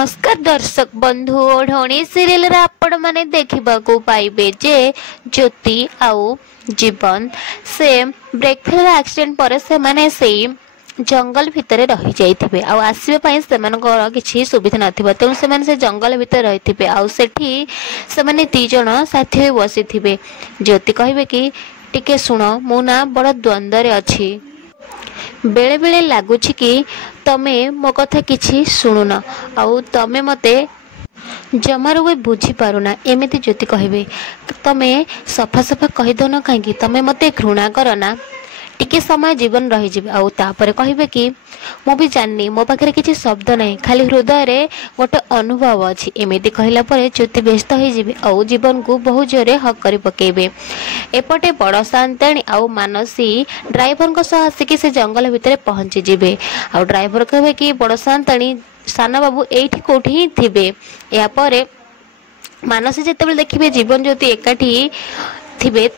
नमस्कार दर्शक बंधु ओढ़णी सीरियल रे आपण माने देखिबा को पाइबे जे ज्योति आउ जीवन से ब्रेकफेल एक्सीडेंट पर से माने से जंगल भितर रही जाइथिबे आ आसीबे पई सेमानकर किछि सुविधा नथिबा तेनु सेमान से जंगल भितर रहिथिबे आ सेठी सेमाने ती जण साथी होई बसिथिबे। ज्योति कहबे कि टिके सुनो मु ना बड़ द्वंद्व रे अछि, बेले बेले लगुच कि तमे मो कथा किछि शुणुन आउ तमे मते जमार वे बुझी पारुना एमिति ज्योति कहबे तमे सफा सफा कहि दो कहीं तमे मते घृणा कर ना टिके समय जीवन रही जिबे आउ तापरे कहबे कि मु भी जाननी मो पाखरे किछि शब्द नहीं खाली हृदय रे गोटे अनुभव अछि एमिति कहला परे ज्योति व्यस्त हो जिबे आउ जीवन को बहुत जोरे हक करि पकेबे। एपटे बड़ शांताणी आउ मानसी ड्राइवर को सह आसिक से जंगल भितर पहुंची जिबे आउ ड्राइवर कहबे कि बड़ शांताणी साना बाबू एठी कोठी ही थिबे। या परे मानसी जेतेबेले देखिबे जीवन ज्योति एकाठी थिबे